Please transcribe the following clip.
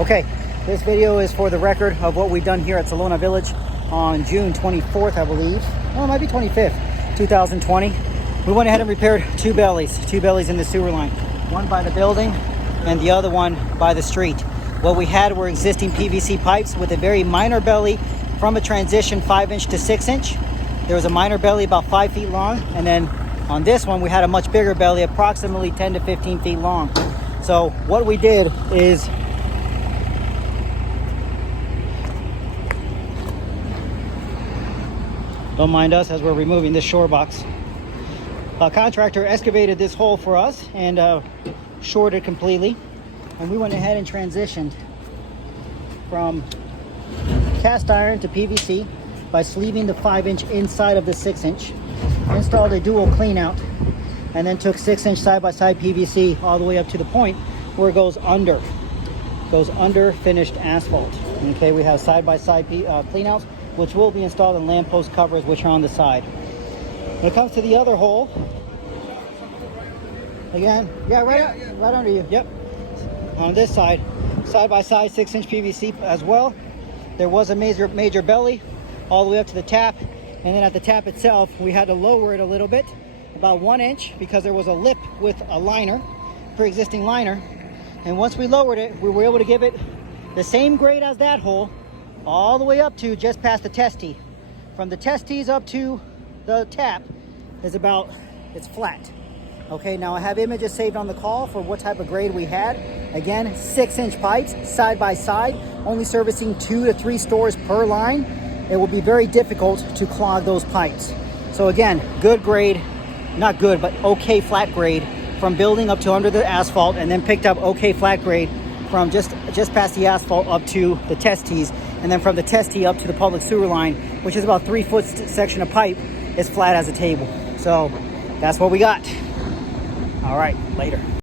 Okay, this video is for the record of what we've done here at Salona Village on June 24th, I believe. Oh, it might be 25th, 2020. We went ahead and repaired two bellies in the sewer line. One by the building and the other one by the street. What we had were existing PVC pipes with a very minor belly from a transition 5-inch to 6-inch. There was a minor belly about 5 feet long, and then on this one we had a much bigger belly, approximately 10 to 15 feet long. So what we did is don't mind us as we're removing this shore box. A contractor excavated this hole for us and shored it completely. And we went ahead and transitioned from cast iron to PVC by sleeving the 5-inch inside of the 6-inch. Installed a dual clean out and then took 6-inch side-by-side PVC all the way up to the point where it goes under finished asphalt. Okay, we have side-by-side clean outs, which will be installed in lamppost covers, which are on the side. When it comes to the other hole, again, right under you. Yep. On this side, side-by-side 6-inch PVC as well. There was a major belly all the way up to the tap, and then at the tap itself, we had to lower it a little bit, about 1 inch, because there was a lip with a liner, pre-existing liner. And once we lowered it, we were able to give it the same grade as that hole, all the way up to just past the test tee. From the test tees up to the tap is it's flat. Okay, now I have images saved on the call for what type of grade we had. Again, 6-inch pipes side by side, only servicing 2 to 3 stores per line. It will be very difficult to clog those pipes. So again, good grade, not good, but okay flat grade from building up to under the asphalt, and then picked up okay flat grade from just past the asphalt up to the test tees, and then from the test tee up to the public sewer line, which is about 3-foot section of pipe, is flat as a table. So that's what we got. All right, later.